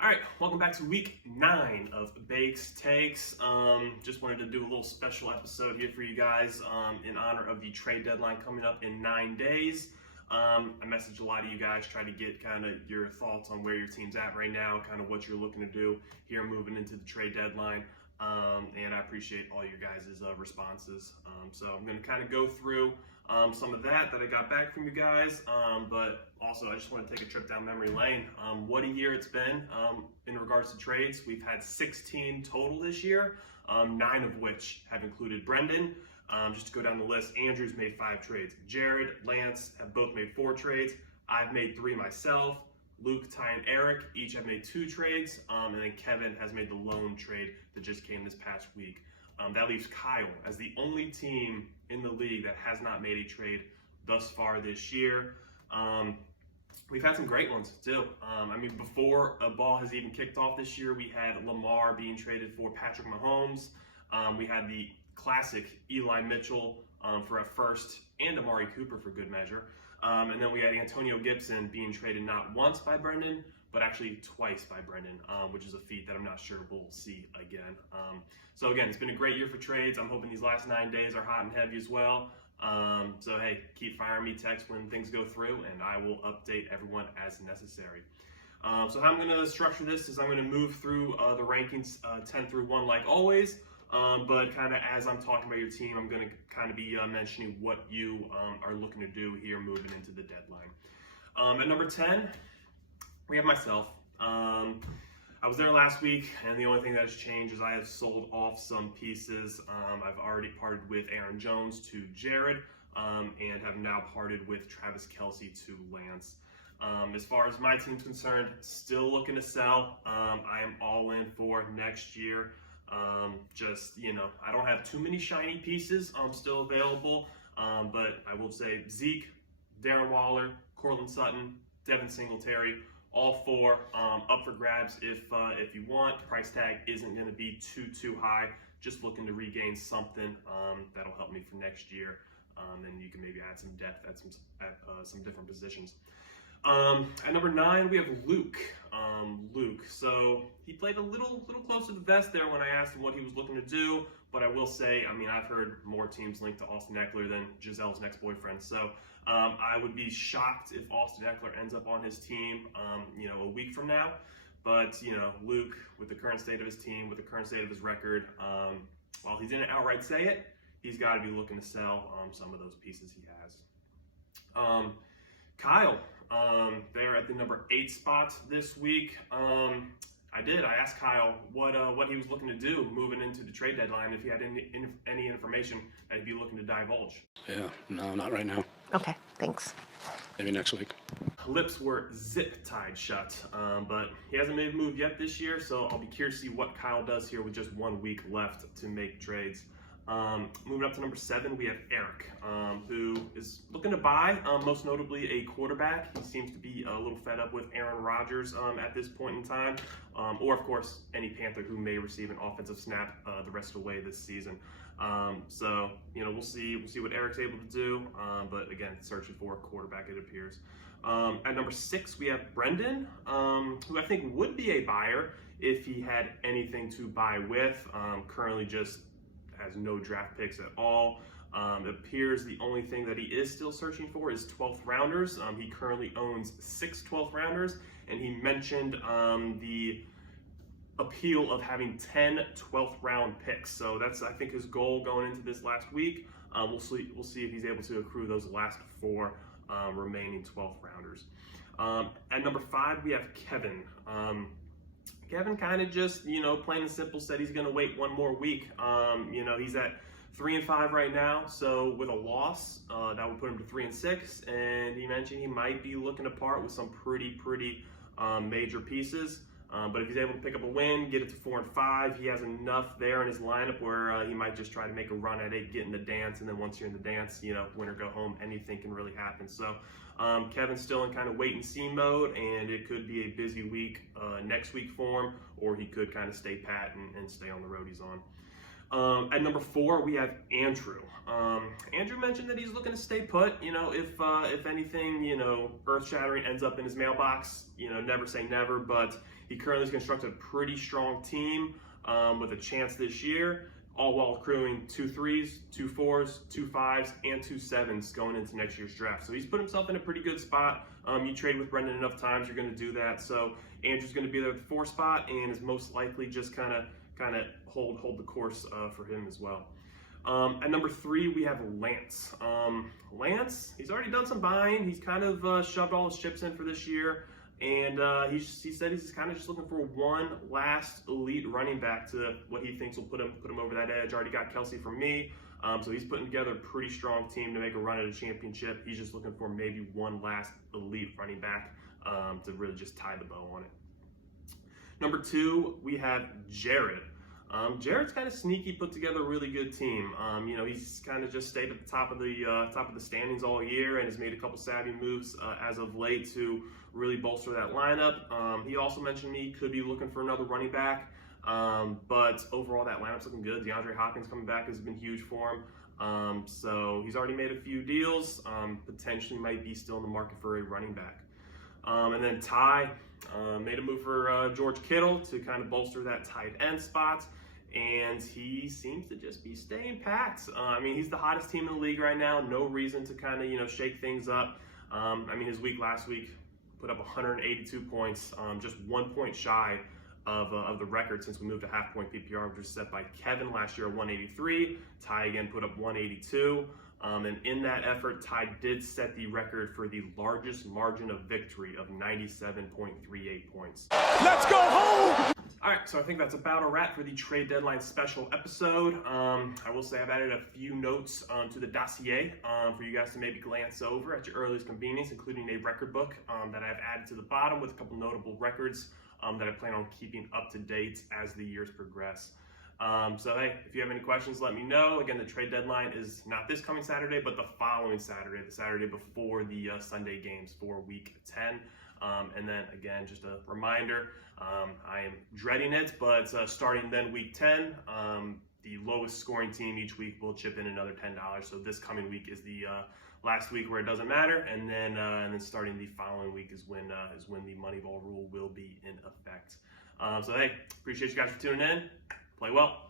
All right, welcome back to week 9 of Bakes Takes. Just wanted to do a little special episode here for you guys in honor of the trade deadline coming up in 9 days. I messaged a lot of you guys, try to get kind of your thoughts on where your team's at right now, kind of what you're looking to do here moving into the trade deadline. And I appreciate all your guys' responses. So I'm going to kind of go through some of that I got back from you guys, but also I just want to take a trip down memory lane. What a year it's been in regards to trades. We've had 16 total this year, 9 of which have included Brendan. Just to go down the list, Andrew's made 5 trades. Jared, Lance have both made 4 trades. I've made 3 myself. Luke, Ty, and Eric each have made 2 trades, and then Kevin has made the lone trade that just came this past week. That leaves Kyle as the only team in the league that has not made a trade thus far this year. We've had some great ones too. Before a ball has even kicked off this year, we had Lamar being traded for Patrick Mahomes. We had the classic Eli Mitchell for a first and Amari Cooper for good measure. And then we had Antonio Gibson being traded not once by Brendan, but actually twice by Brendan, which is a feat that I'm not sure we'll see again. So again, it's been a great year for trades. I'm hoping these last 9 days are hot and heavy as well. So hey, keep firing me text when things go through, and I will update everyone as necessary. So how I'm going to structure this is I'm going to move through the rankings 10 through 1 like always. But kind of as I'm talking about your team, I'm going to kind of be mentioning what you are looking to do here moving into the deadline. At number 10, we have myself. I was there last week, and the only thing that has changed is I have sold off some pieces. I've already parted with Aaron Jones to Jared, and have now parted with Travis Kelce to Lance. As far as my team's concerned, still looking to sell. I am all in for next year. I don't have too many shiny pieces still available, but I will say Zeke, Darren Waller, Courtland Sutton, Devin Singletary, all 4 up for grabs if you want. Price tag isn't going to be too high. Just looking to regain something that'll help me for next year, and you can maybe add some depth at some different positions. At number 9, we have Luke. So he played a little close to the vest there when I asked him what he was looking to do. But I will say, I've heard more teams linked to Austin Ekeler than Gisele's next boyfriend. So I would be shocked if Austin Ekeler ends up on his team, a week from now. But Luke, with the current state of his team, with the current state of his record, while he didn't outright say it, he's got to be looking to sell some of those pieces he has. Kyle. They're at the number 8 spot this week. I asked Kyle what he was looking to do moving into the trade deadline, if he had any information that he'd be looking to divulge. Yeah, no, not right now. Okay, thanks. Maybe next week. Lips were zip-tied shut, but he hasn't made a move yet this year, so I'll be curious to see what Kyle does here with just 1 week left to make trades. Moving up to number 7, we have Eric, who is looking to buy, most notably a quarterback. He seems to be a little fed up with Aaron Rodgers at this point in time, or of course any Panther who may receive an offensive snap the rest of the way this season. So we'll see what Eric's able to do, but again, searching for a quarterback, it appears. At number 6, we have Brendan, who I think would be a buyer if he had anything to buy with. Currently just has no draft picks at all. It appears the only thing that he is still searching for is 12th rounders. He currently owns 6 12th rounders, and he mentioned the appeal of having 10 12th round picks. So that's, I think, his goal going into this last week. We'll see if he's able to accrue those last 4 remaining 12th rounders. At number 5, we have Kevin. Kevin kind of just, plain and simple said he's going to wait 1 more week. He's at 3-5 right now, so with a loss, that would put him to 3-6. And he mentioned he might be looking to part with some pretty major pieces. But if he's able to pick up a win, get it to 4-5, he has enough there in his lineup where he might just try to make a run at it, get in the dance, and then once you're in the dance, win or go home, anything can really happen. So Kevin's still in kind of wait and see mode, and it could be a busy week next week for him, or he could kind of stay pat and stay on the road he's on. At number 4, we have Andrew. Andrew mentioned that he's looking to stay put. If anything, earth-shattering ends up in his mailbox, never say never, but He currently has constructed a pretty strong team with a chance this year, all while accruing 2 3s, 2 4s, 2 5s, and 2 7s going into next year's draft. So he's put himself in a pretty good spot. You trade with Brendan enough times, you're going to do that. So Andrew's going to be there at the 4 spot and is most likely just kind of hold the course for him as well. At number 3, we have Lance. Lance, he's already done some buying. He's kind of shoved all his chips in for this year. And he said he's kind of just looking for one last elite running back to what he thinks will put him over that edge. Already got Kelsey from me. So he's putting together a pretty strong team to make a run at a championship. He's just looking for maybe one last elite running back to really just tie the bow on it. Number 2, we have Jared. Jared's kind of sneaky, put together a really good team. He's kind of just stayed at the top of the standings all year and has made a couple savvy moves as of late to really bolster that lineup. He also mentioned he could be looking for another running back, but overall that lineup's looking good. DeAndre Hopkins coming back has been huge for him. So he's already made a few deals. Potentially might be still in the market for a running back. And then Ty made a move for George Kittle to kind of bolster that tight end spot. And he seems to just be staying pat. He's the hottest team in the league right now. No reason to kind of, shake things up. His week last week put up 182 points, just 1 point shy of the record since we moved to half-point PPR, which was set by Kevin last year at 183. Ty again put up 182. And in that effort, Ty did set the record for the largest margin of victory of 97.38 points. Let's go home! All right, so I think that's about a wrap for the trade deadline special episode. I will say I've added a few notes to the dossier for you guys to maybe glance over at your earliest convenience, including a record book that I've added to the bottom with a couple notable records that I plan on keeping up to date as the years progress. So hey, if you have any questions, let me know. Again, the trade deadline is not this coming Saturday, but the following Saturday, the Saturday before the Sunday games for week 10. And then again, just a reminder, I am dreading it, but starting then week 10, the lowest scoring team each week will chip in another $10. So this coming week is the last week where it doesn't matter, and then starting the following week is when the Moneyball rule will be in effect. So hey, appreciate you guys for tuning in. Play well.